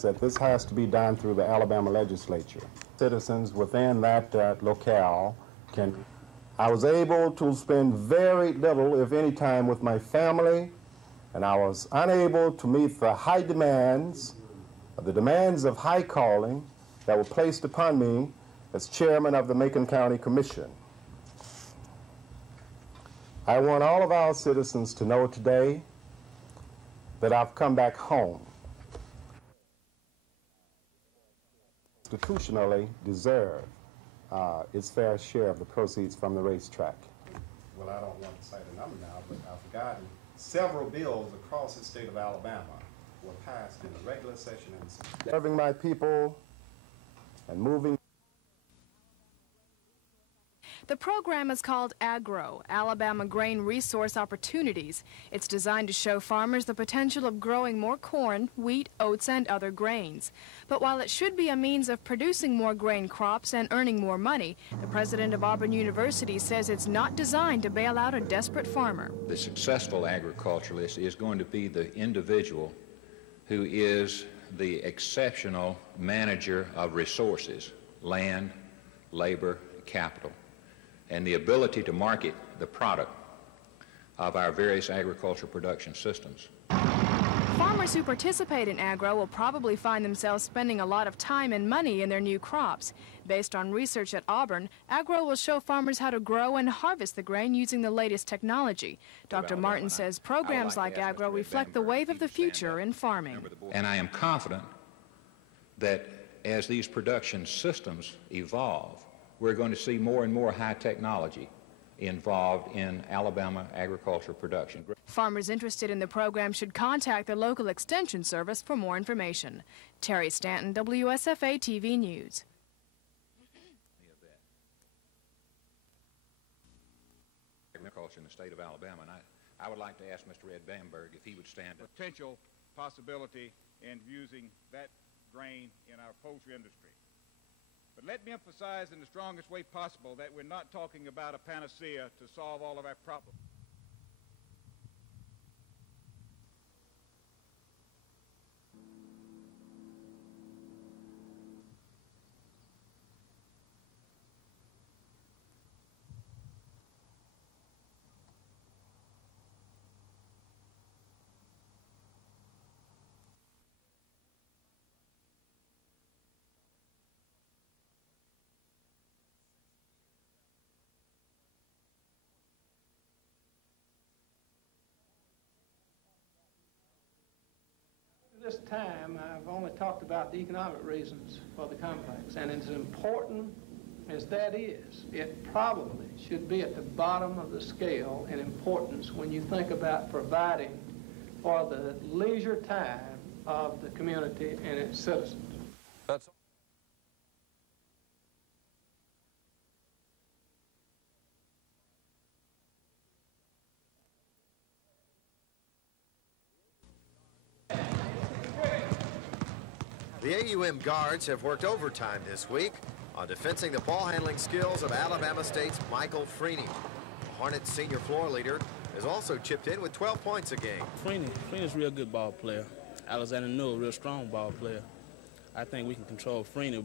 That this has to be done through the Alabama legislature. Citizens within that locale can. I was able to spend very little, if any, time with my family, and I was unable to meet the high demands, the demands of high calling that were placed upon me as chairman of the Macon County Commission. I want all of our citizens to know today that I've come back home. Constitutionally deserve its fair share of the proceeds from the racetrack. Well, I don't want to say the number now, but I've forgotten several bills across the state of Alabama were passed in the regular session and serving my people and moving. The program is called AGRO, Alabama Grain Resource Opportunities. It's designed to show farmers the potential of growing more corn, wheat, oats, and other grains. But while it should be a means of producing more grain crops and earning more money, the president of Auburn University says it's not designed to bail out a desperate farmer. The successful agriculturalist is going to be the individual who is the exceptional manager of resources, land, labor, capital, and the ability to market the product of our various agricultural production systems. Farmers who participate in AGRO will probably find themselves spending a lot of time and money in their new crops. Based on research at Auburn, AGRO will show farmers how to grow and harvest the grain using the latest technology. Dr. Martin says programs like AGRO reflect the wave of the future in farming. And I am confident that as these production systems evolve, we're going to see more and more high technology involved in Alabama agricultural production. Farmers interested in the program should contact their local extension service for more information. Terry Stanton, WSFA TV News. Agriculture in the state of Alabama, and I would like to ask Mr. Ed Bamberg if he would stand up. Potential possibility in using that grain in our poultry industry. But let me emphasize in the strongest way possible that we're not talking about a panacea to solve all of our problems. This time, I've only talked about the economic reasons for the complex, and as important as that is, it probably should be at the bottom of the scale in importance when you think about providing for the leisure time of the community and its citizens. That's The AUM guards have worked overtime this week on defending the ball handling skills of Alabama State's Michael Freeney. The Hornets senior floor leader has also chipped in with 12 points a game. Freeney's a real good ball player. Alexander Newell, a real strong ball player. I think we can control Freeney.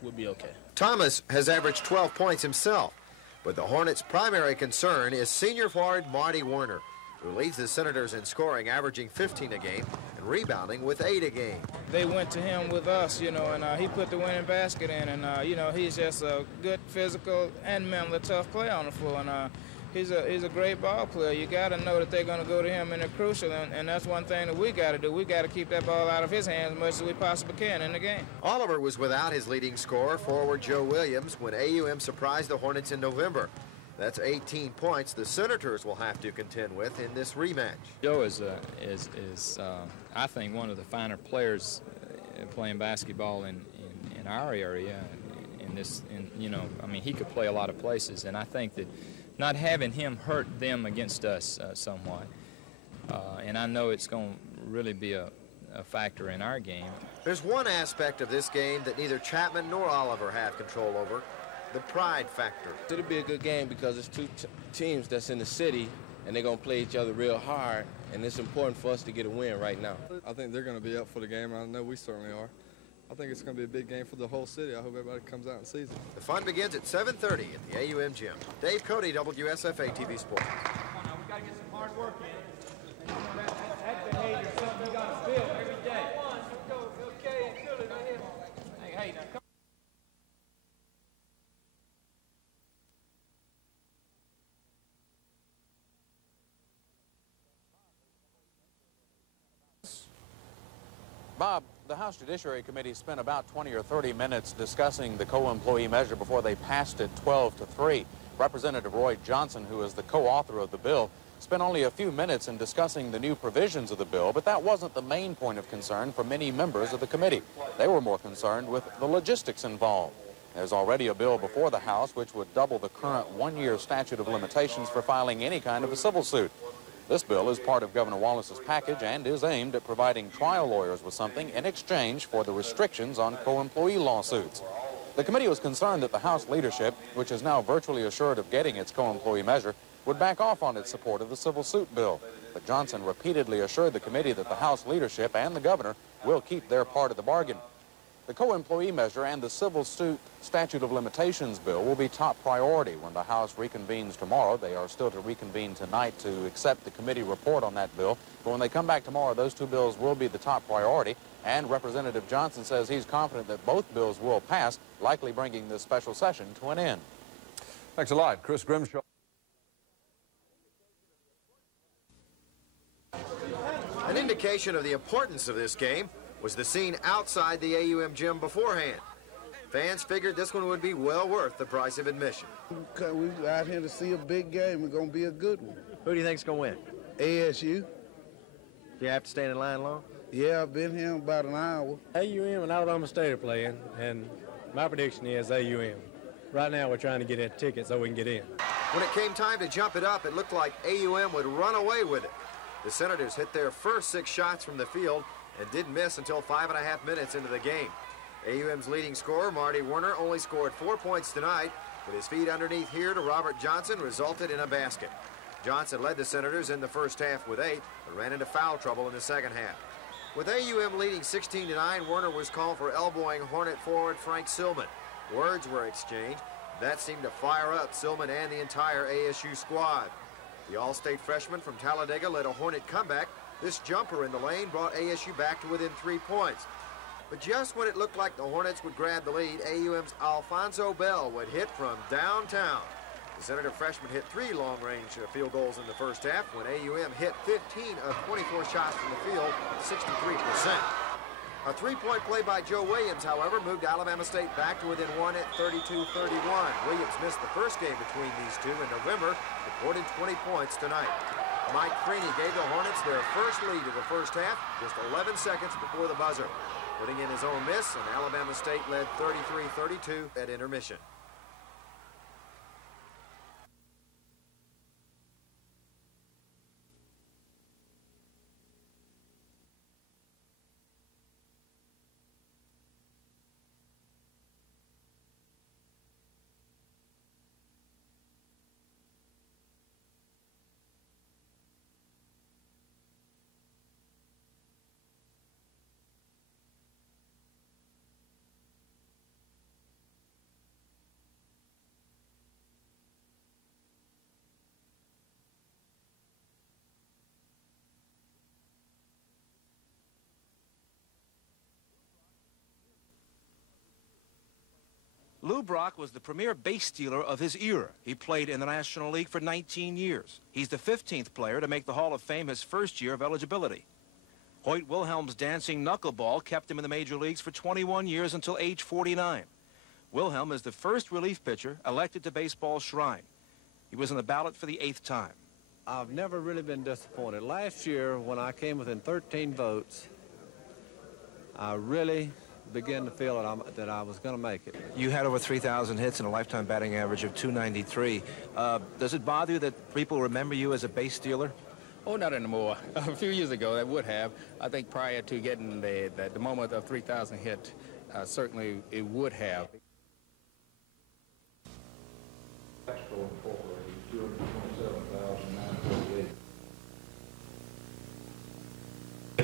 We'll be okay. Thomas has averaged 12 points himself, but the Hornets' primary concern is senior forward Marty Werner, who leads the Senators in scoring, averaging 15 a game, and rebounding with 8 a game. They went to him with us, you know, and he put the winning basket in, and, you know, he's just a good physical and mentally tough player on the floor, and he's a great ball player. You got to know that they're going to go to him in the crucial, and that's one thing that we got to do. We got to keep that ball out of his hands as much as we possibly can in the game. Oliver was without his leading scorer, forward Joe Williams, when AUM surprised the Hornets in November. That's 18 points the Senators will have to contend with in this rematch. Joe is I think, one of the finer players playing basketball in our area. You know, I mean, he could play a lot of places, and I think that not having him hurt them against us somewhat, and I know it's going to really be a factor in our game. There's one aspect of this game that neither Chapman nor Oliver have control over: the pride factor. It'll be a good game because it's two teams that's in the city, and they're going to play each other real hard, and it's important for us to get a win right now. I think they're going to be up for the game, and I know we certainly are. I think it's going to be a big game for the whole city. I hope everybody comes out and sees it. The fun begins at 7:30 at the AUM gym. Dave Cody, WSFA TV Sports. We've got to get some hard work in. That behavior is something you got to build every day. Okay, hey, now come. Bob, the House Judiciary Committee spent about 20 or 30 minutes discussing the co-employee measure before they passed it 12-3. Representative Roy Johnson, who is the co-author of the bill, spent only a few minutes in discussing the new provisions of the bill, but that wasn't the main point of concern for many members of the committee. They were more concerned with the logistics involved. There's already a bill before the House which would double the current one-year statute of limitations for filing any kind of a civil suit. This bill is part of Governor Wallace's package and is aimed at providing trial lawyers with something in exchange for the restrictions on co-employee lawsuits. The committee was concerned that the House leadership, which is now virtually assured of getting its co-employee measure, would back off on its support of the civil suit bill. But Johnson repeatedly assured the committee that the House leadership and the governor will keep their part of the bargain. The co-employee measure and the civil suit statute of limitations bill will be top priority when the House reconvenes tomorrow. They are still to reconvene tonight to accept the committee report on that bill. But when they come back tomorrow, those two bills will be the top priority. And Representative Johnson says he's confident that both bills will pass, likely bringing this special session to an end. Thanks a lot, Chris Grimshaw. An indication of the importance of this game was the scene outside the AUM gym beforehand. Fans figured this one would be well worth the price of admission. We're out here to see a big game. It's going to be a good one. Who do you think's going to win? ASU. Do you have to stand in line long? Yeah, I've been here about an hour. AUM and Alabama State are playing, and my prediction is AUM. Right now, we're trying to get a ticket so we can get in. When it came time to jump it up, it looked like AUM would run away with it. The Senators hit their first 6 shots from the field and didn't miss until 5.5 minutes into the game. AUM's leading scorer, Marty Werner, only scored 4 points tonight, but his feed underneath here to Robert Johnson resulted in a basket. Johnson led the Senators in the first half with 8, but ran into foul trouble in the second half. With AUM leading 16-9, Werner was called for elbowing Hornet forward Frank Silman. Words were exchanged. That seemed to fire up Silman and the entire ASU squad. The All-State freshman from Talladega led a Hornet comeback. This jumper in the lane brought ASU back to within 3 points. But just when it looked like the Hornets would grab the lead, AUM's Alfonso Bell would hit from downtown. The Senator freshman hit 3 long-range field goals in the first half when AUM hit 15 of 24 shots from the field, 63%. A 3-point play by Joe Williams, however, moved Alabama State back to within 1 at 32-31. Williams missed the first game between these two in November, recorded 20 points tonight. Mike Freeney gave the Hornets their first lead of the first half, just 11 seconds before the buzzer. Putting in his own miss, and Alabama State led 33-32 at intermission. Lou Brock was the premier base stealer of his era. He played in the National League for 19 years. He's the 15th player to make the Hall of Fame his first year of eligibility. Hoyt Wilhelm's dancing knuckleball kept him in the major leagues for 21 years until age 49. Wilhelm is the first relief pitcher elected to baseball's shrine. He was on the ballot for the 8th time. I've never really been disappointed. Last year, when I came within 13 votes, I really began to feel that I was going to make it. You had over 3,000 hits and a lifetime batting average of .293. Does it bother you that people remember you as a base stealer? Oh, not anymore. A few years ago, that would have. I think prior to getting the moment of 3,000 hit, certainly it would have.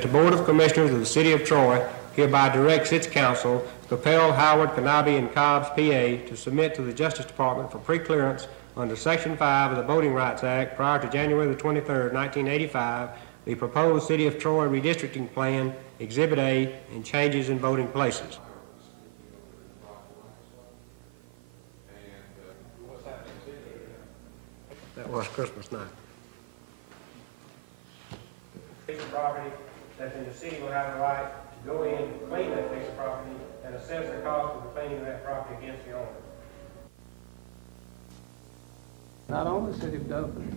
the Board of Commissioners of the City of Troy hereby directs its council to compel Howard, Kanabe, and Cobbs, PA, to submit to the Justice Department for pre-clearance under Section 5 of the Voting Rights Act prior to January the 23rd, 1985, the proposed City of Troy redistricting plan, Exhibit A, and changes in voting places. That was Christmas night. Piece of property that then the city will have the right to go in and clean that piece of property and assess the cost of the cleaning of that property against the owner. Not only the city of Dothan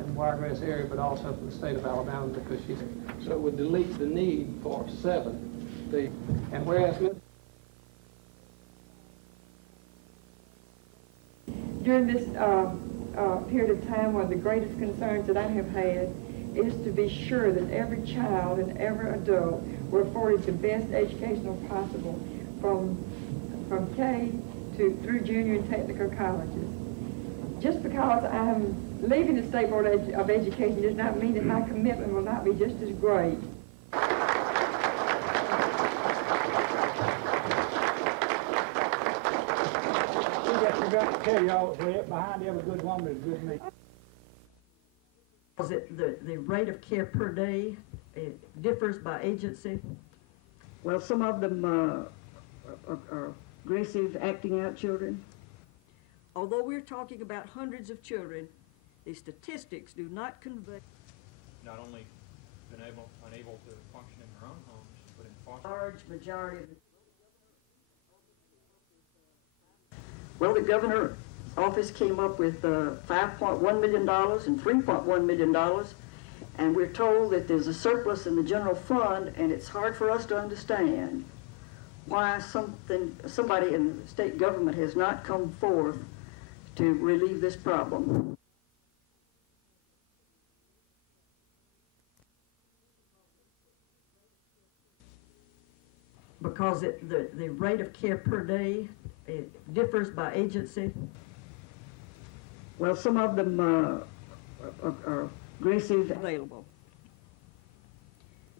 and Wiregrass area, but also for the state of Alabama, because so it would delete the need for 7. And whereas during this period of time, one of the greatest concerns that I have had is to be sure that every child and every adult were afforded the best educational possible from K through junior and technical colleges. Just because I'm leaving the State Board of Education does not mean that my commitment will not be just as great. I forgot to tell y'all, behind every good woman is a good man. Is it the rate of care per day? It differs by agency. Well, some of them are aggressive, acting out children. Although we're talking about hundreds of children, the statistics do not convey. Not only been unable to function in their own homes, but in foster. Large majority of the. Well, the governor's office came up with $5.1 million and $3.1 million, and we're told that there's a surplus in the general fund, and it's hard for us to understand why somebody in the state government has not come forth to relieve this problem. Because the rate of care per day, it differs by agency. Well, some of them are aggressive. Available.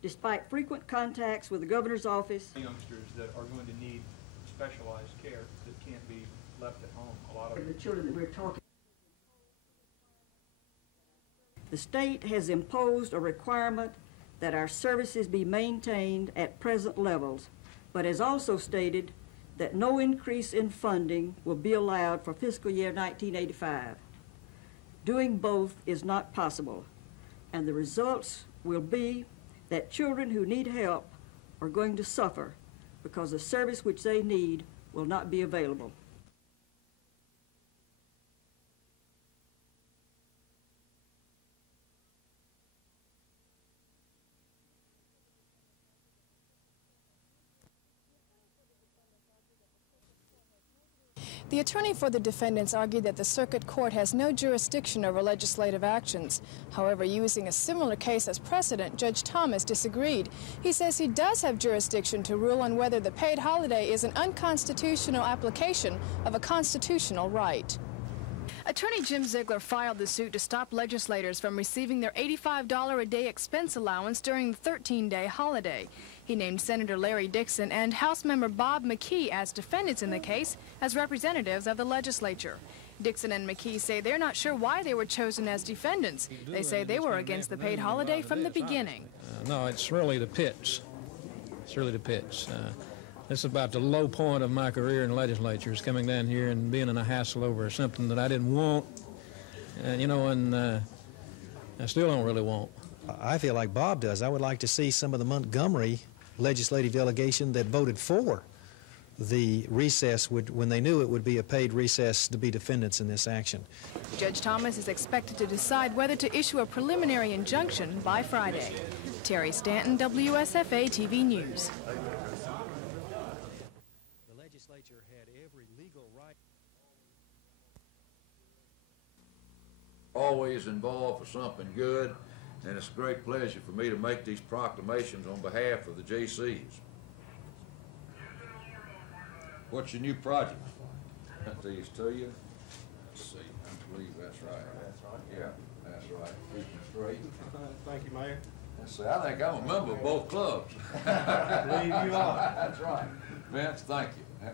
Despite frequent contacts with the governor's office. Youngsters that are going to need specialized care that can't be left at home. A lot of the children that we're talking. The state has imposed a requirement that our services be maintained at present levels, but has also stated that no increase in funding will be allowed for fiscal year 1985. Doing both is not possible, and the results will be that children who need help are going to suffer because the service which they need will not be available. The attorney for the defendants argued that the circuit court has no jurisdiction over legislative actions. However, using a similar case as precedent, Judge Thomas disagreed. He says he does have jurisdiction to rule on whether the paid holiday is an unconstitutional application of a constitutional right. Attorney Jim Ziegler filed the suit to stop legislators from receiving their $85 a day expense allowance during the 13-day holiday. He named Senator Larry Dixon and House Member Bob McKee as defendants in the case as representatives of the legislature. Dixon and McKee say they're not sure why they were chosen as defendants. They say they were against the paid holiday from the beginning. No, it's really the pits. It's really the pits. This is about the low point of my career in legislatures, coming down here and being in a hassle over something that I didn't want, and I still don't really want. I feel like Bob does. I would like to see some of the Montgomery legislative delegation that voted for the recess when they knew it would be a paid recess to be defendants in this action. Judge Thomas is expected to decide whether to issue a preliminary injunction by Friday. Terry Stanton, WSFA TV News. The legislature had every legal right. Always involved for something good, and it's a great pleasure for me to make these proclamations on behalf of the JCs. What's your new project? Sent these to you. Let's see. I believe that's right. That's right. Yeah, that's right. Keep them straight. Thank you, Mayor. See, I think I'm a member of both clubs. I believe you are. That's right. Vince, thank you.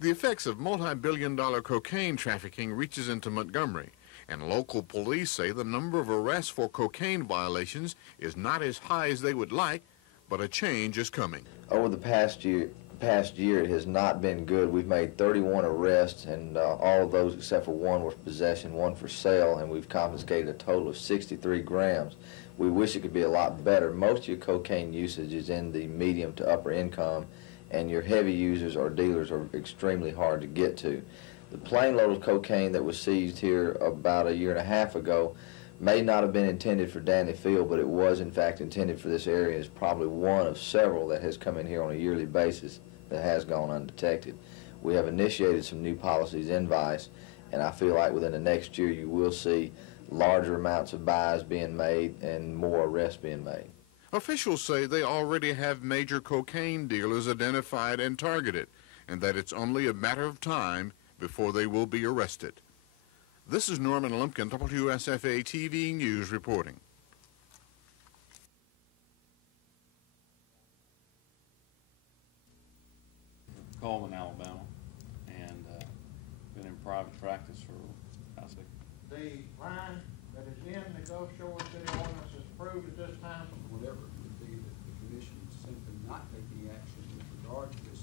The effects of multi-billion-dollar cocaine trafficking reaches into Montgomery, and local police say the number of arrests for cocaine violations is not as high as they would like, but a change is coming. Over the past year, it has not been good. We've made 31 arrests, and all of those except for one were for possession, one for sale, and we've confiscated a total of 63 grams. We wish it could be a lot better. Most of your cocaine usage is in the medium to upper income, and your heavy users or dealers are extremely hard to get to. The plane load of cocaine that was seized here about 1.5 years ago may not have been intended for Danny Field, but it was in fact intended for this area. It's probably one of several that has come in here on a yearly basis that has gone undetected. We have initiated some new policies in Vice, and I feel like within the next year you will see larger amounts of buys being made and more arrests being made. Officials say they already have major cocaine dealers identified and targeted, and that it's only a matter of time before they will be arrested. This is Norman Lumpkin, WSFA TV News reporting. Coleman, Alabama, and been in private practice for about 6 years. The line that is in the Gulf Shore City ordinance is approved at this time. Whatever it would be that the commission is simply not taking action with regard to this.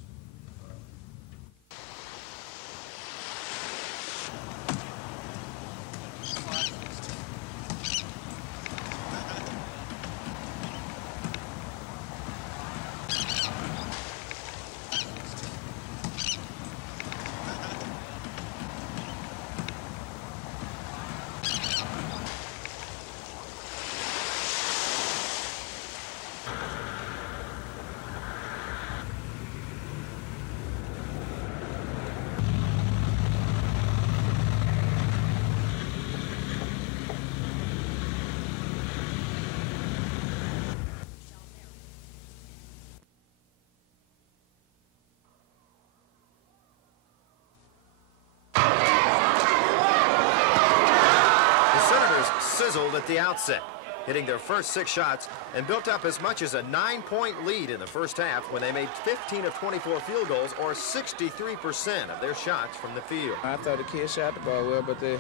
Sizzled at the outset, hitting their first 6 shots and built up as much as a 9-point lead in the first half when they made 15 of 24 field goals, or 63% of their shots from the field. I thought the kids shot the ball well, but they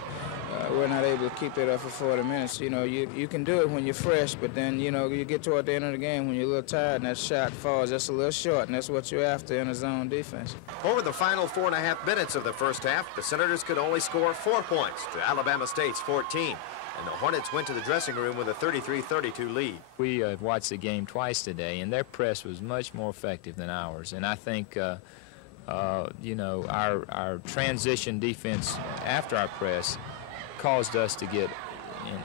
were not able to keep it up for 40 minutes. You know, you can do it when you're fresh, but then, you know, you get toward the end of the game when you're a little tired and that shot falls just a little short, and that's what you're after in a zone defense. Over the final 4.5 minutes of the first half, the Senators could only score 4 points to Alabama State's 14. And the Hornets went to the dressing room with a 33-32 lead. We watched the game twice today, and their press was much more effective than ours. And I think, you know, our transition defense after our press caused us to get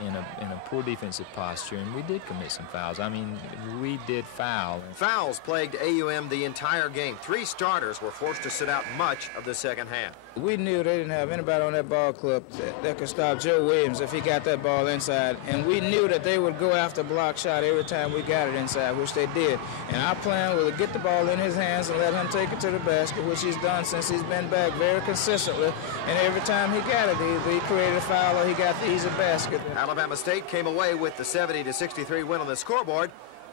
in a poor defensive posture, and we did commit some fouls. I mean, we did foul. Fouls plagued AUM the entire game. 3 starters were forced to sit out much of the second half. We knew they didn't have anybody on that ball club that could stop Joe Williams if he got that ball inside, and we knew that they would go after a block shot every time we got it inside, which they did. And our plan was to get the ball in his hands and let him take it to the basket, which he's done since he's been back very consistently. And every time he got it, he created a foul or he got the easy basket. Alabama State came away with the 70-63 win on the scoreboard,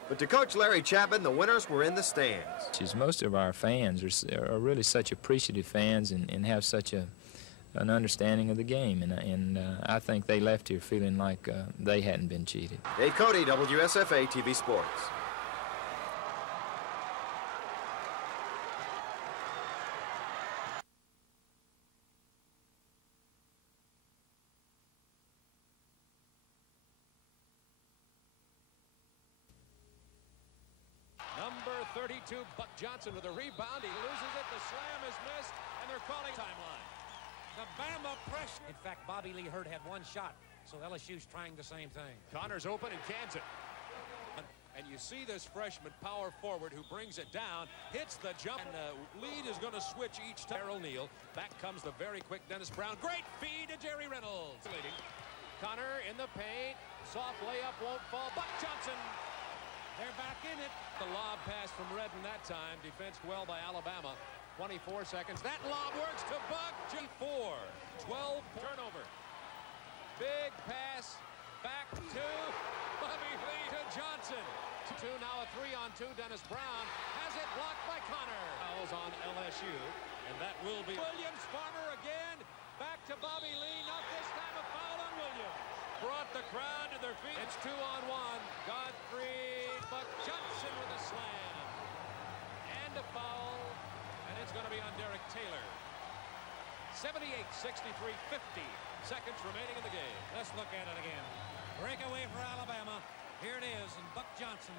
but to Coach Larry Chapman, the winners were in the stands. Most of our fans are really such appreciative fans and have such an understanding of the game, and I think they left here feeling like they hadn't been cheated. Dave Cody, WSFA TV Sports. Number 32, Buck Johnson with a rebound. He loses it. The slam is missed, and they're calling timeline. The Bama pressure. In fact, Bobby Lee Hurd had 1 shot, so LSU's trying the same thing. Connor's open and cans it. And you see this freshman power forward who brings it down, hits the jump, and the lead is going to switch each time. Darrell Neal. Back comes the very quick Dennis Brown. Great feed to Jerry Reynolds. Connor in the paint. Soft layup won't fall. Buck Johnson. They're back in it. The lob pass from Redden that time. Defensed well by Alabama. 24 seconds. That lob works to Buck. G4. 12 turnover. Big pass back to Bobby Lee to Johnson. Now a 3-on-2. Dennis Brown has it blocked by Connor. Fouls on LSU, and that will be Williams. Farmer again. Back to Bobby Lee. Not this time a foul on Williams. Brought the crowd to their feet. It's 2-on-1. Godfrey, but Johnson with a slam. And a foul. And it's going to be on Derek Taylor. 78-63, 50 seconds remaining in the game. Let's look at it again. Breakaway for Alabama. Here it is, and Buck Johnson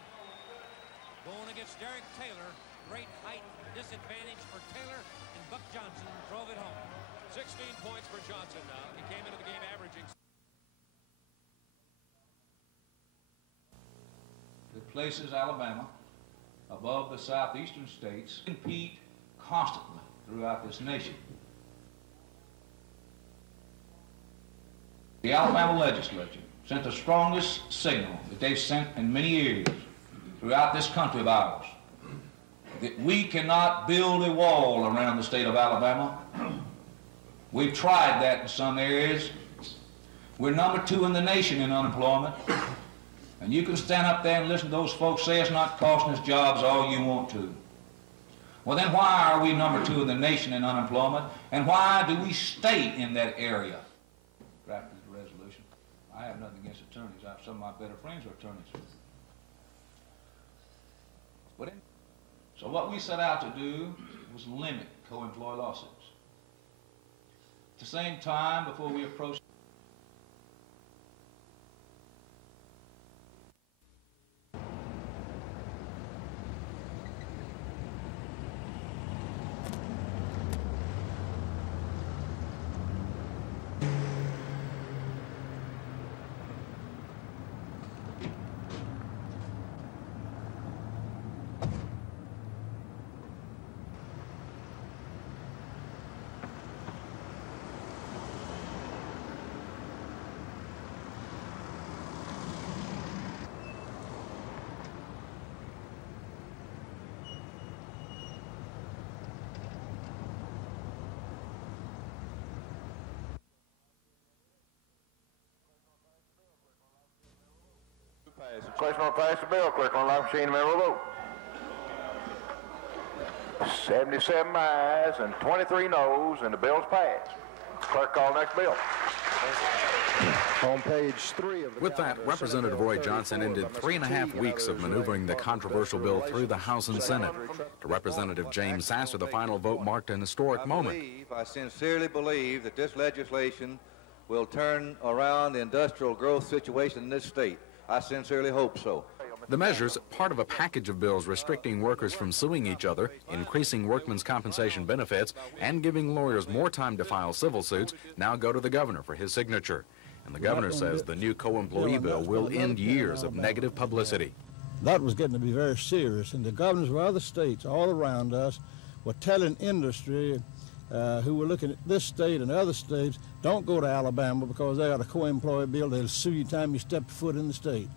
going against Derek Taylor. Great height disadvantage for Taylor, and Buck Johnson drove it home. 16 points for Johnson now. He came into the game averaging. That places Alabama above the southeastern states, compete constantly throughout this nation. The Alabama legislature sent the strongest signal that they've sent in many years throughout this country of ours, that we cannot build a wall around the state of Alabama. We've tried that in some areas. We're number 2 in the nation in unemployment. And you can stand up there and listen to those folks say it's not costing us jobs all you want to. Well, then why are we number 2 in the nation in unemployment? And why do we stay in that area? Drafted the resolution. I have nothing against attorneys. Some of my better friends are attorneys. So what we set out to do was limit co-employee lawsuits. At the same time, before we approach Question on pass the bill. Clerk on the machine, remember vote. 77 ayes and 23 noes, and the bill's passed. Clerk call next bill. On page 3 of the With that, Representative Roy Johnson ended 3.5 weeks of maneuvering the controversial bill through the House and Senate. To Representative James Sasser, the final vote marked an historic moment. I sincerely believe that this legislation will turn around the industrial growth situation in this state. I sincerely hope so. The measures, part of a package of bills restricting workers from suing each other, increasing workmen's compensation benefits, and giving lawyers more time to file civil suits, now go to the governor for his signature. And the governor says the new co-employee bill will end years of negative publicity. That was getting to be very serious, and the governors of other states all around us were telling industry who were looking at this state and other states, don't go to Alabama because they got a co-employee bill. They'll sue you time you step foot in the state.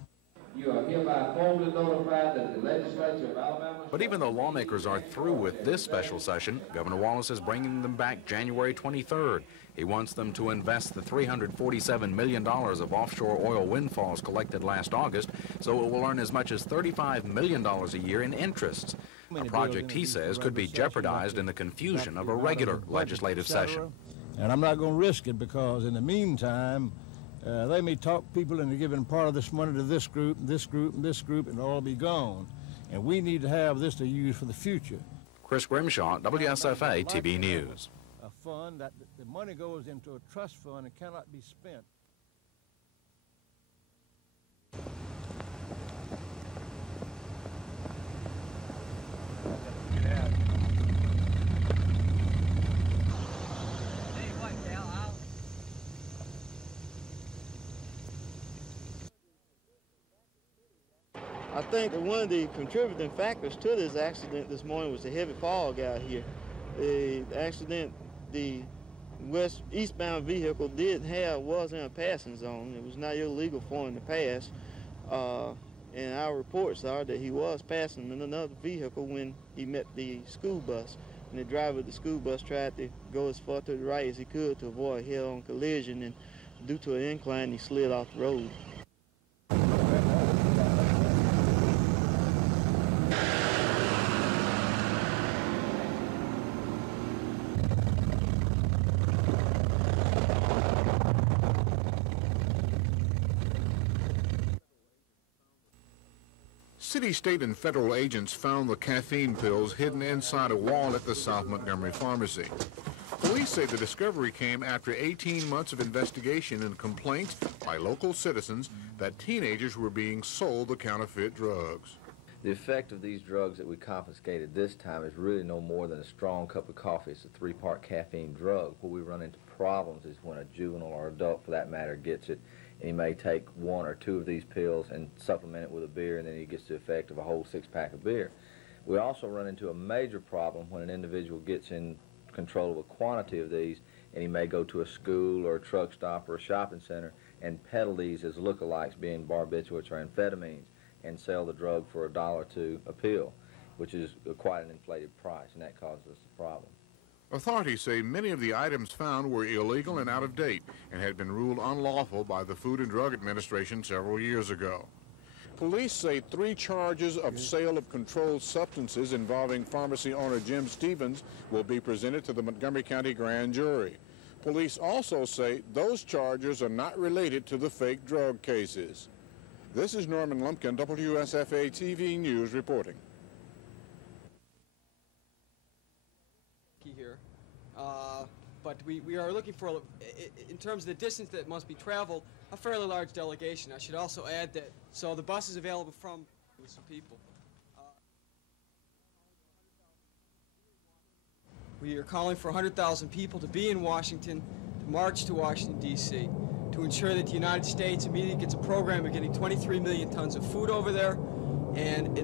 You are hereby formally notified that the legislature of Alabama... But even though lawmakers are through with this special session, Governor Wallace is bringing them back January 23rd. He wants them to invest the $347 million of offshore oil windfalls collected last August, so it will earn as much as $35 million a year in interest. A project, he says, could be jeopardized in the confusion of a regular legislative session. And I'm not going to risk it because in the meantime, they may talk people into giving part of this money to this group, and this group, and this group, and it'll all be gone. And we need to have this to use for the future. Chris Grimshaw, WSFA TV News. A fund that the money goes into a trust fund and cannot be spent. I think that one of the contributing factors to this accident this morning was the heavy fog out here. The accident, the eastbound vehicle was in a passing zone. It was not illegal for him to pass. And our reports are that he was passing in another vehicle when he met the school bus. and the driver of the school bus tried to go as far to the right as he could to avoid a head-on collision, and due to an incline, he slid off the road. City, state, and federal agents found the caffeine pills hidden inside a wall at the South Montgomery pharmacy. Police say the discovery came after 18 months of investigation and complaints by local citizens that teenagers were being sold the counterfeit drugs. The effect of these drugs that we confiscated this time is really no more than a strong cup of coffee. It's a 3-part caffeine drug. Where we run into problems is when a juvenile or adult, for that matter, gets it, and he may take 1 or 2 of these pills and supplement it with a beer, and then he gets the effect of a whole 6-pack of beer. We also run into a major problem when an individual gets in control of a quantity of these, and he may go to a school or a truck stop or a shopping center and peddle these as lookalikes, being barbiturates or amphetamines, and sell the drug for $1 or $2 a pill, which is quite an inflated price, and that causes us a problem. Authorities say many of the items found were illegal and out of date and had been ruled unlawful by the Food and Drug Administration several years ago. Police say 3 charges of sale of controlled substances involving pharmacy owner Jim Stevens will be presented to the Montgomery County Grand Jury. Police also say those charges are not related to the fake drug cases. This is Norman Lumpkin, WSFA TV News reporting. Here, but we are looking for, in terms of the distance that must be traveled, a fairly large delegation. I should also add that, so the bus is available from with some people. We are calling for 100,000 people to be in Washington, to march to Washington, D.C., to ensure that the United States immediately gets a program of getting 23 million tons of food over there, and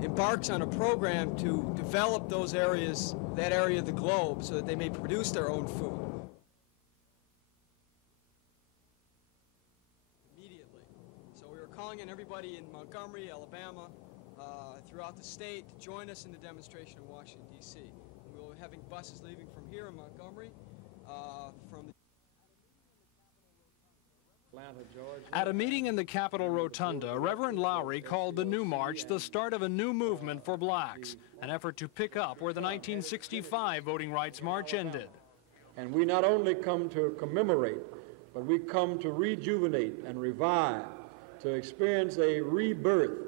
embarks on a program to develop those areas, that area of the globe, so that they may produce their own food immediately. So we are calling on everybody in Montgomery, Alabama, throughout the state to join us in the demonstration in Washington, D.C. We will be having buses leaving from here in Montgomery, from the At a meeting in the Capitol Rotunda, Reverend Lowry called the New March the start of a new movement for blacks, an effort to pick up where the 1965 Voting Rights March ended. And we not only come to commemorate, but we come to rejuvenate and revive, to experience a rebirth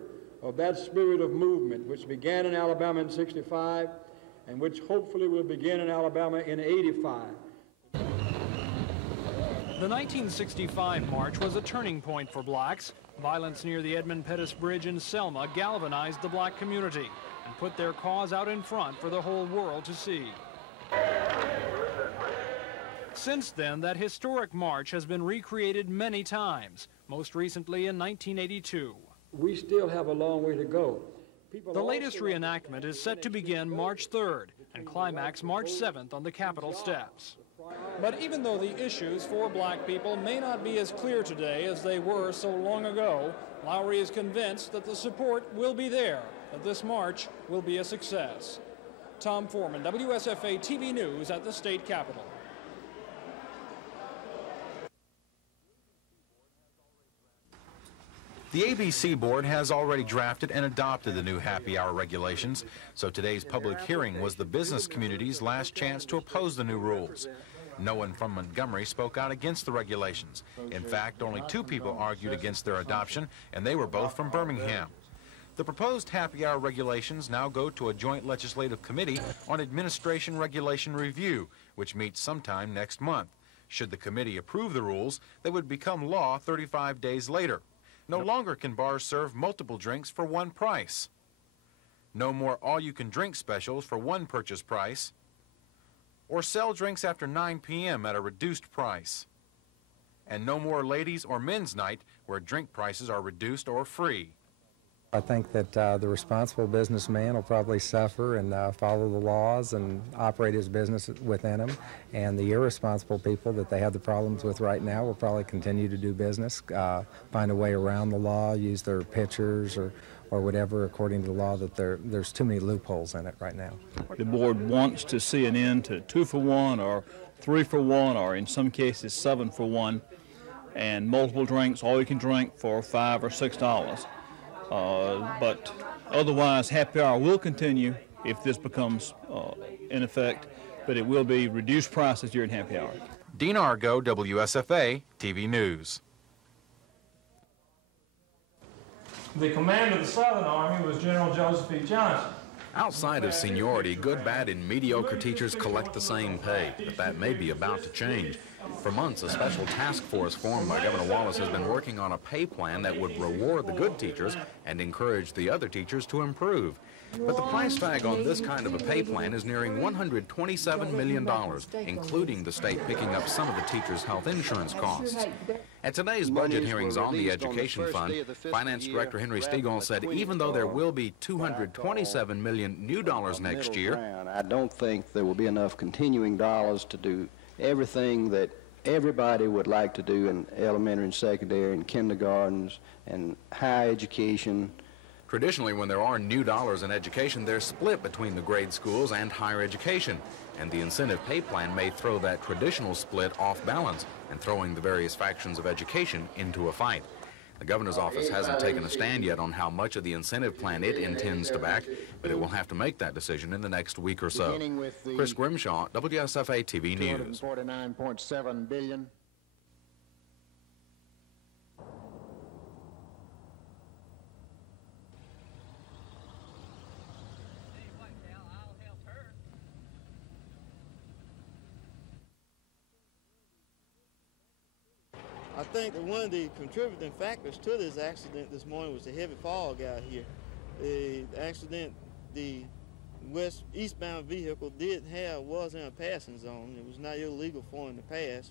of that spirit of movement which began in Alabama in '65 and which hopefully will begin in Alabama in '85. The 1965 march was a turning point for blacks. Violence near the Edmund Pettus Bridge in Selma galvanized the black community and put their cause out in front for the whole world to see. Since then, that historic march has been recreated many times, most recently in 1982. We still have a long way to go. The latest reenactment is set to begin March 3rd and climax March 7th on the Capitol steps. But even though the issues for black people may not be as clear today as they were so long ago, Lowry is convinced that the support will be there, that this march will be a success. Tom Foreman, WSFA TV News at the state capitol. The ABC board has already drafted and adopted the new happy hour regulations, so today's public hearing was the business community's last chance to oppose the new rules. No one from Montgomery spoke out against the regulations. In fact, only 2 people argued against their adoption, and they were both from Birmingham. The proposed happy hour regulations now go to a joint legislative committee on administration regulation review, which meets sometime next month. Should the committee approve the rules, they would become law 35 days later. No longer can bars serve multiple drinks for one price. No more all-you-can-drink specials for one purchase price. Or sell drinks after 9 p.m. at a reduced price. And no more ladies' or men's night where drink prices are reduced or free. I think that the responsible businessman will probably suffer and follow the laws and operate his business within them. And the irresponsible people that they have the problems with right now will probably continue to do business, find a way around the law, use their pitchers or or whatever, according to the law, that there's too many loopholes in it right now. The board wants to see an end to 2-for-1 or 3-for-1 or in some cases 7-for-1 and multiple drinks, all you can drink for $5 or $6. But otherwise, happy hour will continue if this becomes in effect, but it will be reduced prices during happy hour. Dean Argo, WSFA TV News. The commander of the Southern Army was General Joseph E. Johnson. Outside of seniority, good, bad, and mediocre teachers collect the same pay, but that may be about to change. For months, a special task force formed by Governor Wallace has been working on a pay plan that would reward the good teachers and encourage the other teachers to improve. But the price tag on this kind of a pay plan is nearing $127 million, including the state picking up some of the teachers' health insurance costs. At today's budget hearings on the Education Fund, Finance Director Henry Stegall said even though there will be $227 million new dollars next year, I don't think there will be enough continuing dollars to do everything that everybody would like to do in elementary and secondary and kindergartens and higher education. Traditionally, when there are new dollars in education, they're split between the grade schools and higher education, and the incentive pay plan may throw that traditional split off balance and throwing the various factions of education into a fight. The governor's office hasn't taken a stand yet on how much of the incentive plan it intends to back, but it will have to make that decision in the next week or so. Chris Grimshaw, WSFA TV News. $249.7 billion. I think that one of the contributing factors to this accident this morning was the heavy fog out here. The accident, the eastbound vehicle was in a passing zone. It was not illegal for him to pass.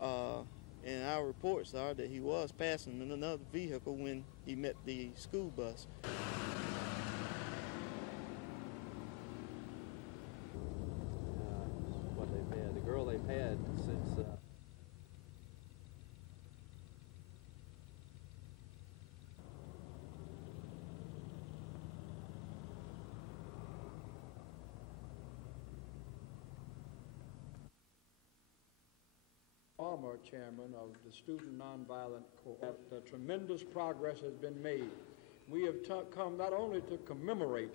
And our reports are that he was passing in another vehicle when he met the school bus. What they've had, the girl they've had since former chairman of the Student Nonviolent Corps. Tremendous progress has been made. We have come not only to commemorate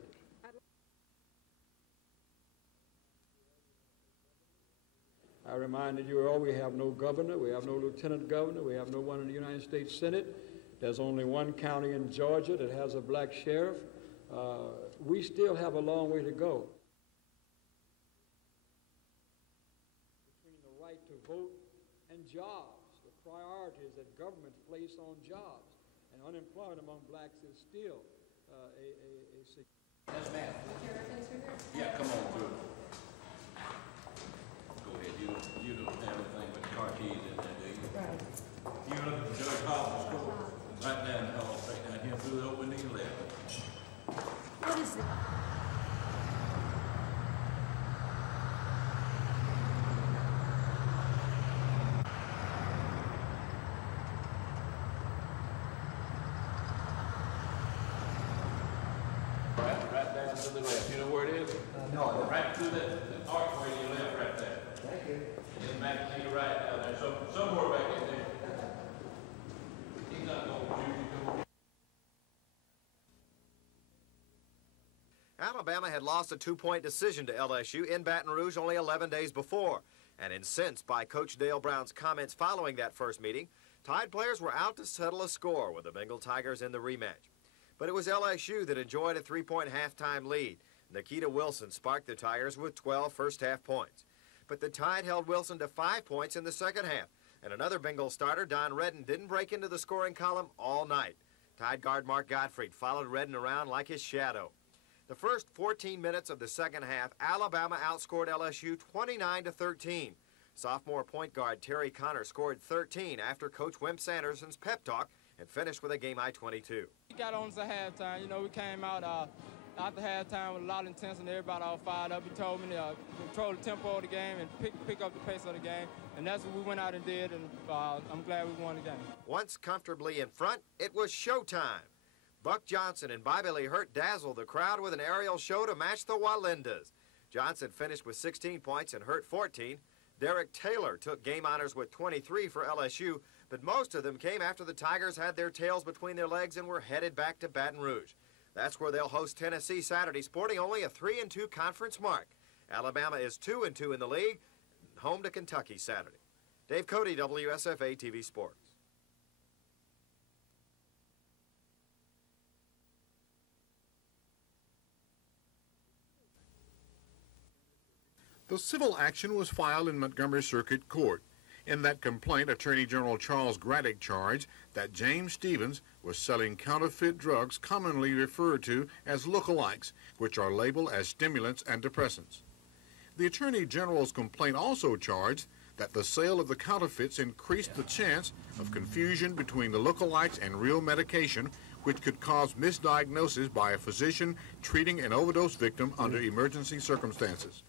I reminded you all we have no governor, we have no lieutenant governor, we have no one in the United States Senate. There's only one county in Georgia that has a black sheriff. We still have a long way to go. Between the right to vote and jobs, the priorities that government place on jobs, and unemployment among blacks is still Yes, ma'am. Yeah, come on through. Go ahead. You don't have anything but car keys in there, do you? Right. You look at Judge Hobbs' school. Right down the hall, right down here through the opening left. What is it? Right down to the left. You know where it is? No. Right through that archway to your left right there. Thank you. And then back to your right down there. So somewhere back in there. He's not going to shoot you. Alabama had lost a 2-point decision to LSU in Baton Rouge only 11 days before. And incensed by Coach Dale Brown's comments following that first meeting, Tide players were out to settle a score with the Bengal Tigers in the rematch. But it was LSU that enjoyed a 3-point halftime lead. Nikita Wilson sparked the Tigers with 12 first-half points. But the Tide held Wilson to 5 points in the second half. And another Bengal starter, Don Redden, didn't break into the scoring column all night. Tide guard Mark Gottfried followed Redden around like his shadow. The first 14 minutes of the second half, Alabama outscored LSU 29-13. Sophomore point guard Terry Connor scored 13 after Coach Wimp Sanderson's pep talk and finished with a game-high 22. We got on to halftime. You know, we came out after halftime with a lot of intensity. Everybody all fired up. He told me to control the tempo of the game and pick up the pace of the game. And that's what we went out and did, and I'm glad we won the game. Once comfortably in front, it was showtime. Buck Johnson and Bobby Lee Hurt dazzled the crowd with an aerial show to match the Walendas. Johnson finished with 16 points and Hurt 14. Derek Taylor took game honors with 23 for LSU, but most of them came after the Tigers had their tails between their legs and were headed back to Baton Rouge. That's where they'll host Tennessee Saturday, sporting only a 3-2 conference mark. Alabama is 2-2 in the league, home to Kentucky Saturday. Dave Cody, WSFA TV Sports. The civil action was filed in Montgomery Circuit Court. In that complaint, Attorney General Charles Graddick charged that James Stevens was selling counterfeit drugs commonly referred to as lookalikes, which are labeled as stimulants and depressants. The Attorney General's complaint also charged that the sale of the counterfeits increased the chance of confusion between the lookalikes and real medication, which could cause misdiagnosis by a physician treating an overdose victim under emergency circumstances.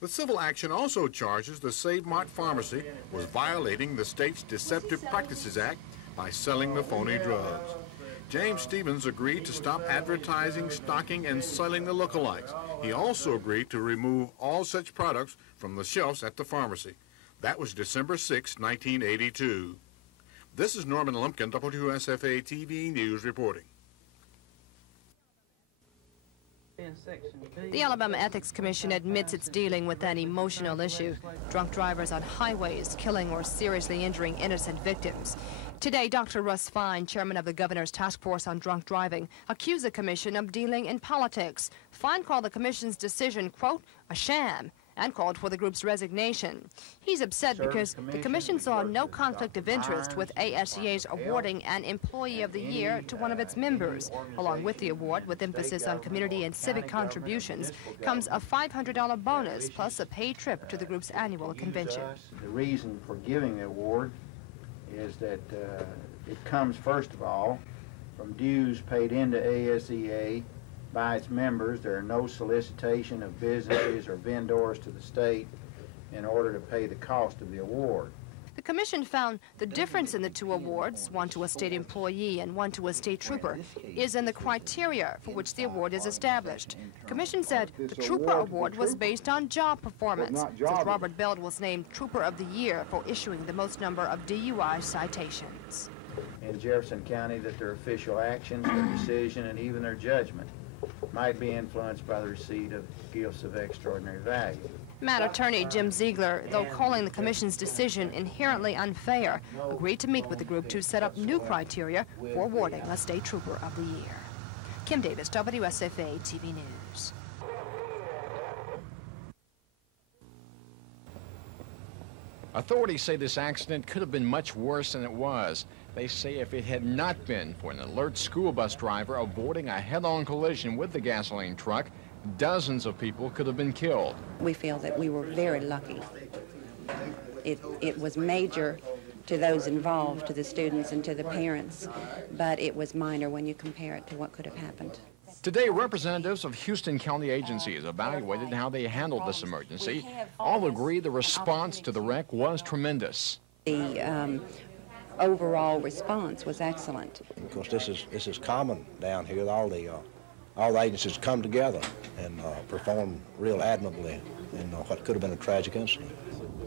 The civil action also charges the Save Mart Pharmacy was violating the state's Deceptive Practices Act by selling the phony drugs. James Stevens agreed to stop advertising, stocking, and selling the lookalikes. He also agreed to remove all such products from the shelves at the pharmacy. That was December 6, 1982. This is Norman Lumpkin, WSFA TV News reporting. The Alabama Ethics Commission admits it's dealing with an emotional issue: drunk drivers on highways killing or seriously injuring innocent victims. Today, Dr. Russ Fine, chairman of the governor's task force on drunk driving, accused the commission of dealing in politics. Fine called the commission's decision, quote, a sham, and called for the group's resignation. He's upset because the commission saw no conflict of interest with ASEA's awarding an Employee of the Year to one of its members. Along with the award, with emphasis on community and civic contributions, comes a $500 bonus plus a paid trip to the group's annual convention. The reason for giving the award is that it comes, first of all, from dues paid into ASEA by its members. There are no solicitation of businesses or vendors to the state in order to pay the cost of the award. The commission found the difference in the two awards, one to a state employee and one to a state trooper, is in the criteria for which the award is established. The commission said the trooper award was based on job performance, since Robert Beld was named Trooper of the Year for issuing the most number of DUI citations. In Jefferson County, that their official actions, their decision, and even their judgment might be influenced by the receipt of gifts of extraordinary value. Matt Attorney Jim Ziegler, though calling the commission's decision inherently unfair, agreed to meet with the group to set up new criteria for awarding a state trooper of the year. Kim Davis, WSFA TV News. Authorities say this accident could have been much worse than it was. They say if it had not been for an alert school bus driver avoiding a head-on collision with the gasoline truck, dozens of people could have been killed. We feel that we were very lucky. It was major to those involved, to the students and to the parents, but it was minor when you compare it to what could have happened. Today, representatives of Houston County agencies evaluated how they handled this emergency. All agree the response to the wreck was tremendous. The overall response was excellent. Of course, this is common down here. All the agencies come together and perform real admirably in what could have been a tragic incident.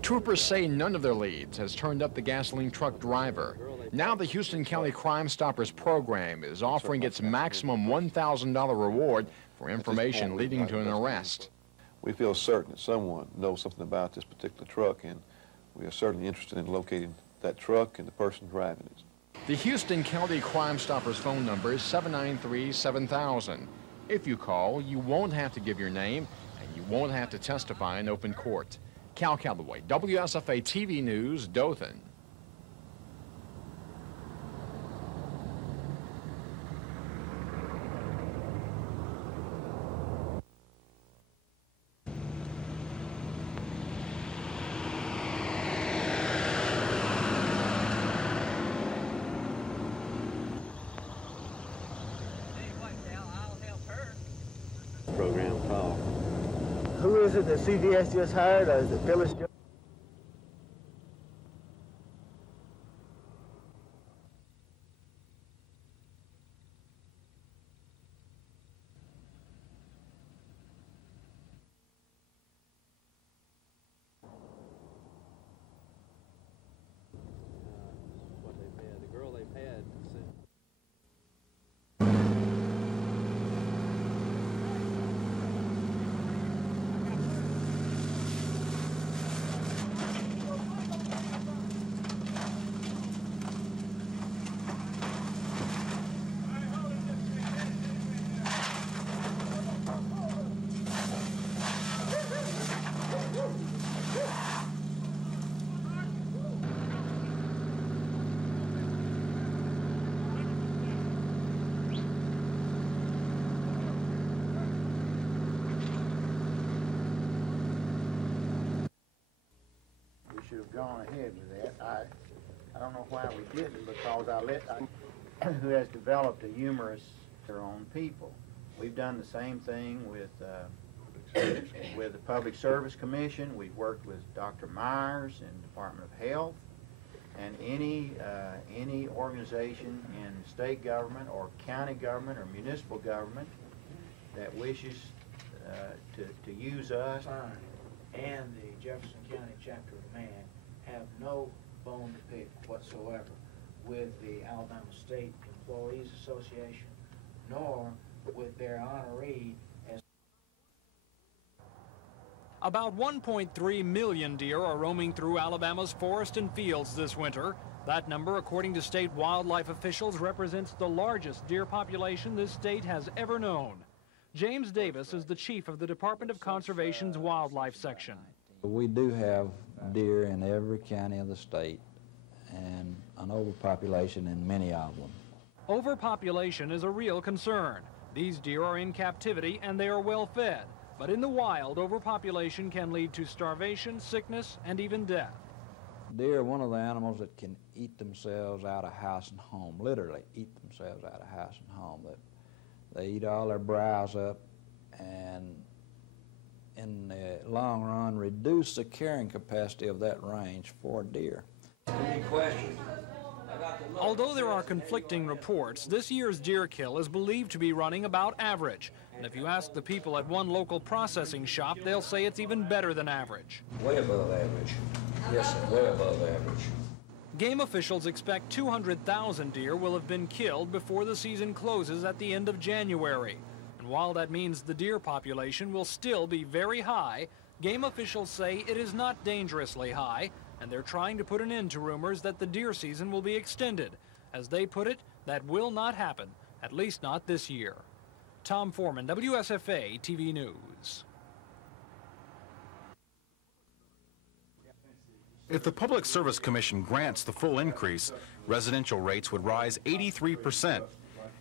Troopers say none of their leads has turned up the gasoline truck driver. Now the Houston County Crime Stoppers program is offering its maximum $1,000 reward for information leading to an arrest. We feel certain that someone knows something about this particular truck, and we are certainly interested in locating that truck and the person driving it. The Houston County Crime Stoppers phone number is 793-7000. If you call, you won't have to give your name, and you won't have to testify in open court. Cal Calloway, WSFA TV News, Dothan. Program call. Who is it that CVS just hired, or is it Phyllis? gone ahead with that. I don't know why we didn't, because who has developed a humorous their own people. We've done the same thing with the Public Service Commission. We've worked with Dr. Myers and Department of Health, and any organization in state government or county government or municipal government that wishes to use us. And the Jefferson County Chapter of MAN have no bone to pick whatsoever with the Alabama State Employees Association, nor with their honoree. About 1.3 million deer are roaming through Alabama's forests and fields this winter. That number, according to state wildlife officials, represents the largest deer population this state has ever known. James Davis is the chief of the Department of Conservation's Wildlife Section. We do have deer in every county of the state and an overpopulation in many of them. Overpopulation is a real concern. These deer are in captivity and they are well fed. But in the wild, overpopulation can lead to starvation, sickness, and even death. Deer are one of the animals that can eat themselves out of house and home, literally eat themselves out of house and home. They eat all their browse up and in the long run reduce the carrying capacity of that range for deer. Any questions? Although there are conflicting reports, this year's deer kill is believed to be running about average. And if you ask the people at one local processing shop, they'll say it's even better than average. Way above average. Yes, sir, way above average. Game officials expect 200,000 deer will have been killed before the season closes at the end of January. And while that means the deer population will still be very high, game officials say it is not dangerously high, and they're trying to put an end to rumors that the deer season will be extended. As they put it, that will not happen, at least not this year. Tom Foreman, WSFA TV News. If the Public Service Commission grants the full increase, residential rates would rise 83%.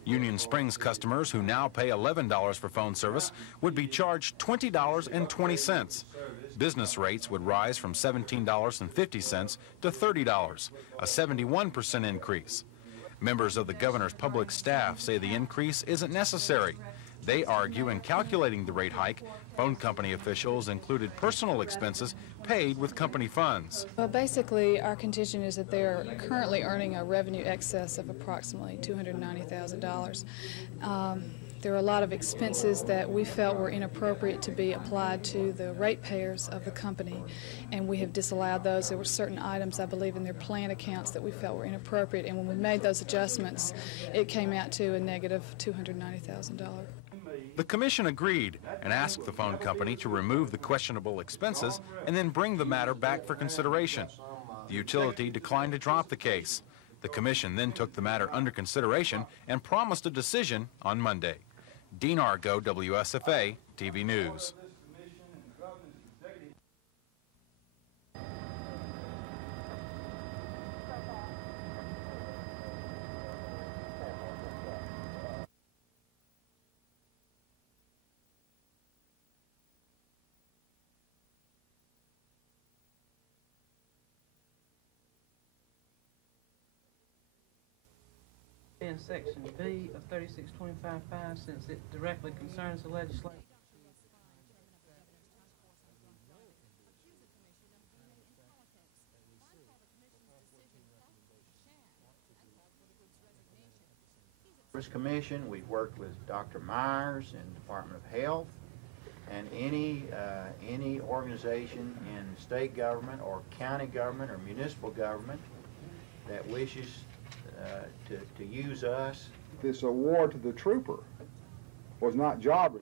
Union Springs customers who now pay $11 for phone service would be charged $20.20. Business rates would rise from $17.50 to $30, a 71% increase. Members of the governor's public staff say the increase isn't necessary. They argue in calculating the rate hike, phone company officials included personal expenses paid with company funds. Well, basically, our contention is that they're currently earning a revenue excess of approximately $290,000. There are a lot of expenses that we felt were inappropriate to be applied to the ratepayers of the company, and we have disallowed those. There were certain items, I believe, in their plan accounts that we felt were inappropriate, and when we made those adjustments, it came out to a negative $290,000. The commission agreed and asked the phone company to remove the questionable expenses and then bring the matter back for consideration. The utility declined to drop the case. The commission then took the matter under consideration and promised a decision on Monday. Dean Argo, WSFA TV News. In Section B of 3625.5, since it directly concerns the legislation. Service Commission, we've worked with Dr. Myers and Department of Health, and any organization in state government or county government or municipal government that wishes to use us. This award to the trooper was not job.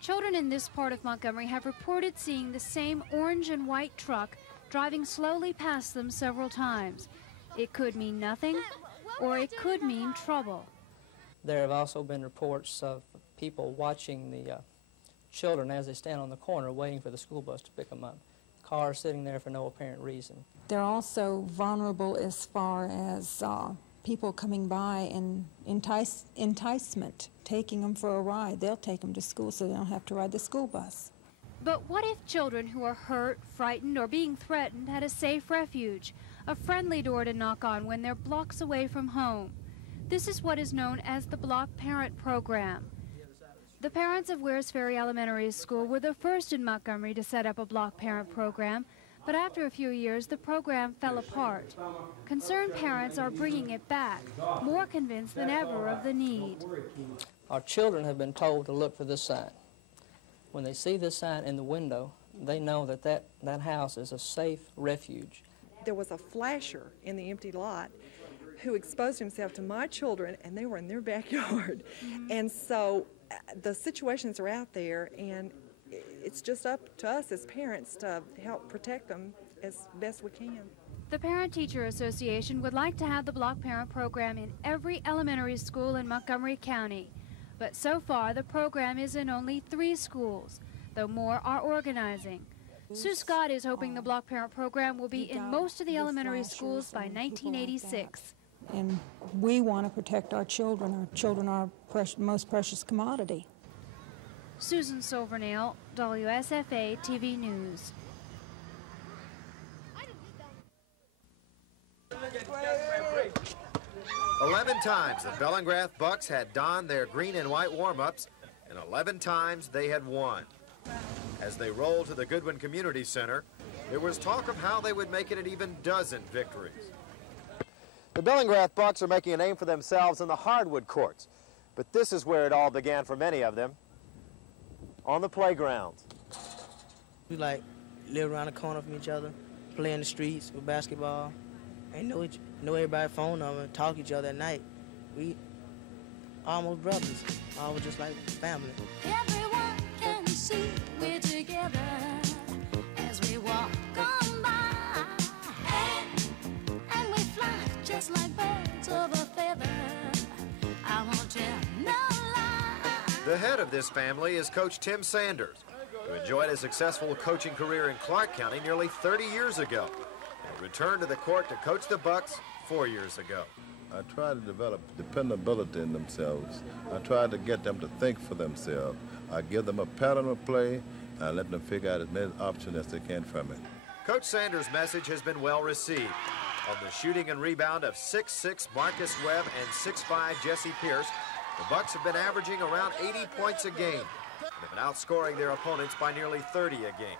Children in this part of Montgomery have reported seeing the same orange and white truck driving slowly past them several times. It could mean nothing, or it could mean trouble. There have also been reports of people watching the children as they stand on the corner waiting for the school bus to pick them up. Cars sitting there for no apparent reason. They're also vulnerable as far as people coming by and enticement, taking them for a ride. They'll take them to school so they don't have to ride the school bus. But what if children who are hurt, frightened, or being threatened had a safe refuge, a friendly door to knock on when they're blocks away from home? This is what is known as the Block Parent Program. The parents of Wears Ferry Elementary School were the first in Montgomery to set up a Block Parent Program, but after a few years, the program fell apart. Concerned parents are bringing it back, more convinced than ever of the need. Our children have been told to look for this sign. When they see this sign in the window, they know that that house is a safe refuge. There was a flasher in the empty lot who exposed himself to my children, and they were in their backyard. And so the situations are out there, and it's just up to us as parents to help protect them as best we can. The Parent-Teacher Association would like to have the Block Parent Program in every elementary school in Montgomery County. But so far, the program is in only 3 schools, though more are organizing. Sue Scott is hoping the Block Parent Program will be in most of the elementary schools by 1986. And we want to protect our children. Our children are our most precious commodity. Susan Silvernail, WSFA TV News. "11 times the Bellingrath Bucks had donned their green and white warm-ups, and 11 times they had won. As they rolled to the Goodwin Community Center, there was talk of how they would make it an even dozen victories. The Bellingrath Bucks are making a name for themselves in the hardwood courts, but this is where it all began for many of them, on the playgrounds. We live around the corner from each other, play in the streets with basketball, and know everybody's phone number, talk to each other at night. We almost brothers, always just like family. Everyone can see we're together as we walk on by, and we fly just like birds of a feather. I won't tell no lie. The head of this family is Coach Tim Sanders, who enjoyed a successful coaching career in Clark County nearly 30 years ago, and returned to the court to coach the Bucks 4 years ago. I try to develop dependability in themselves. I try to get them to think for themselves. I give them a pattern of play, and I let them figure out as many options as they can from it. Coach Sanders' message has been well received. On the shooting and rebound of 6'6" Marcus Webb and 6'5" Jesse Pierce, the Bucks have been averaging around 80 points a game and have been outscoring their opponents by nearly 30 a game.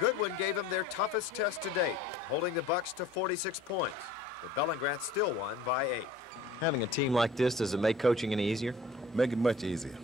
Goodwin gave them their toughest test to date, holding the Bucks to 46 points. But Bellingrath still won by 8. Having a team like this, does it make coaching any easier? Make it much easier.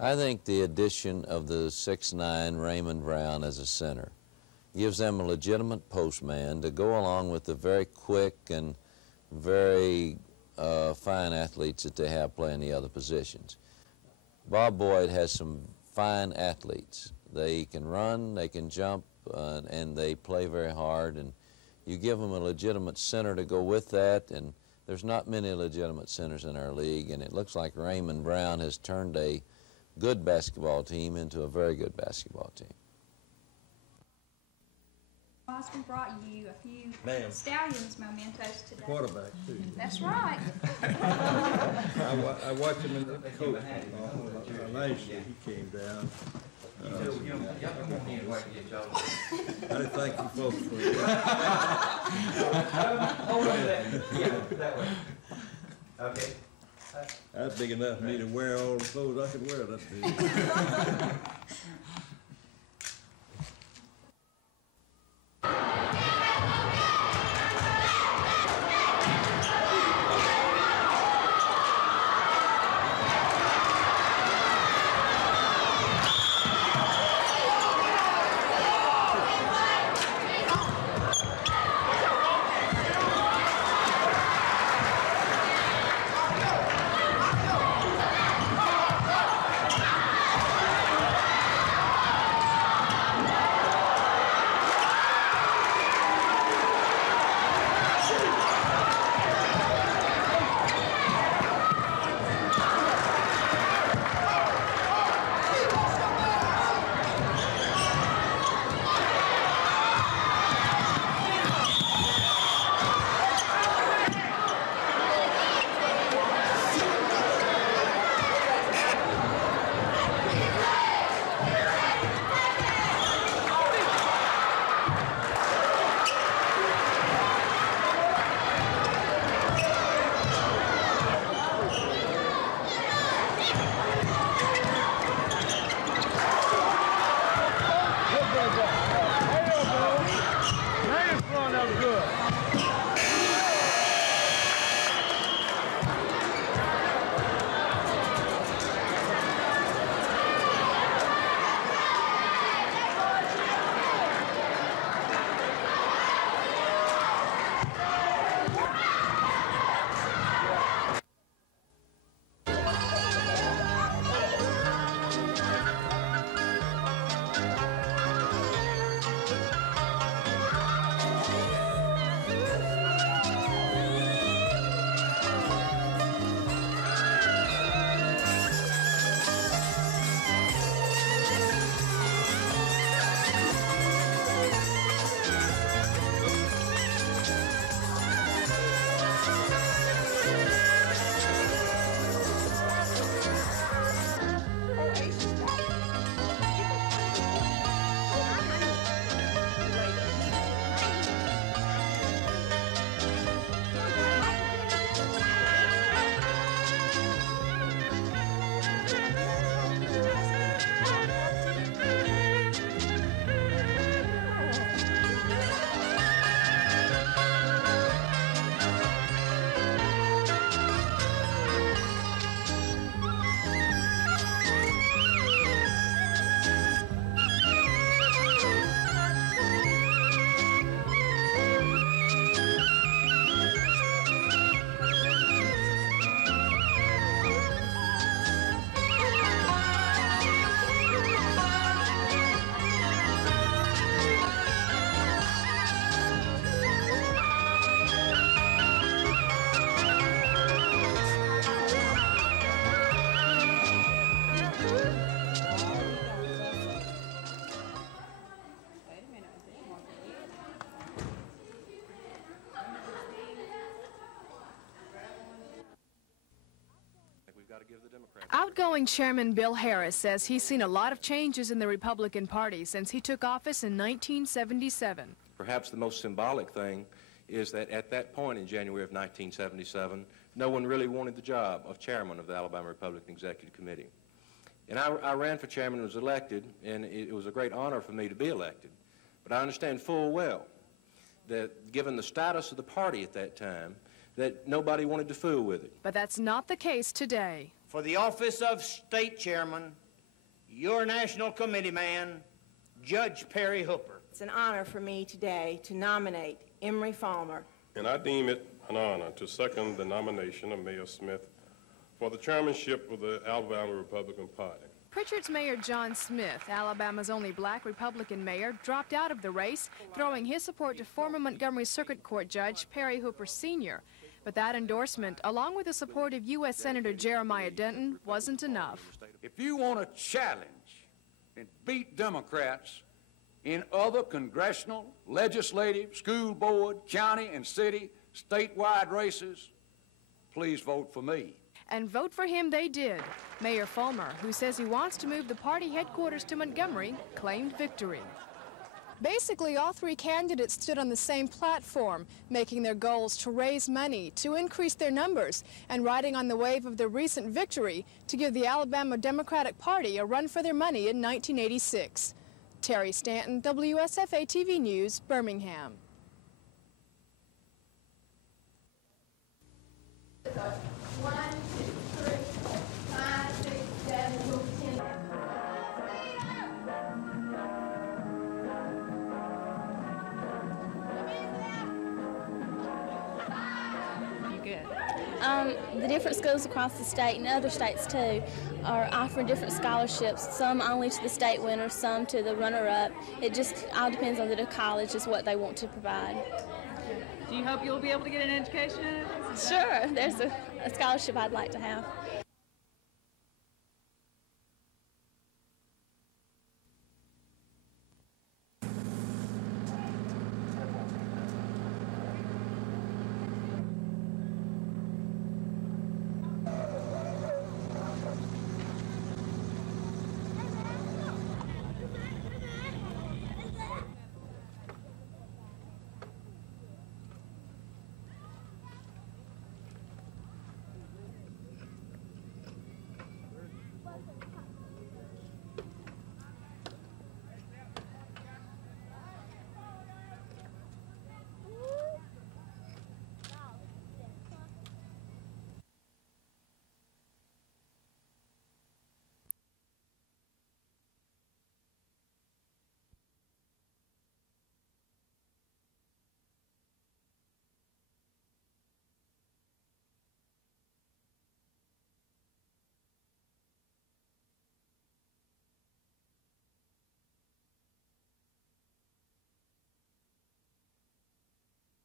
I think the addition of the 6'9" Raymond Brown as a center gives them a legitimate postman to go along with the very quick and very fine athletes that they have playing the other positions. Bob Boyd has some fine athletes. They can run, they can jump, and they play very hard, and you give them a legitimate center to go with that, and there's not many legitimate centers in our league, and it looks like Raymond Brown has turned a good basketball team into a very good basketball team. Oscar brought you a few Ma'am. Stallions mementos today. Quarterback, too. That's right. I watched him in the coach. Last year he came down. I thank you folks for it. That way. Okay. That's big enough for me to wear all the clothes I could wear. That's big. Outgoing Chairman Bill Harris says he's seen a lot of changes in the Republican Party since he took office in 1977. Perhaps the most symbolic thing is that at that point in January of 1977, no one really wanted the job of chairman of the Alabama Republican Executive Committee. And I ran for chairman and was elected, and it was a great honor for me to be elected. But I understand full well that given the status of the party at that time, that nobody wanted to fool with it. But that's not the case today. For the office of state chairman, your National Committee man, Judge Perry Hooper. It's an honor for me today to nominate Emery Falmer. And I deem it an honor to second the nomination of Mayor Smith for the chairmanship of the Alabama Republican Party. Pritchard's Mayor John Smith, Alabama's only black Republican mayor, dropped out of the race, throwing his support to former Montgomery Circuit Court Judge Perry Hooper Sr. But that endorsement, along with the support of U.S. Senator Jeremiah Denton, wasn't enough. If you want to challenge and beat Democrats in other congressional, legislative, school board, county, and city, statewide races, please vote for me. And vote for him they did. Mayor Fulmer, who says he wants to move the party headquarters to Montgomery, claimed victory. Basically, all three candidates stood on the same platform, making their goals to raise money, to increase their numbers, and riding on the wave of their recent victory to give the Alabama Democratic Party a run for their money in 1986. Terry Stanton, WSFA TV News, Birmingham. The different schools across the state and other states too are offering different scholarships, some only to the state winners, some to the runner-up. It just all depends on the college is what they want to provide. Do you hope you'll be able to get an education out of this? Sure, there's a scholarship I'd like to have.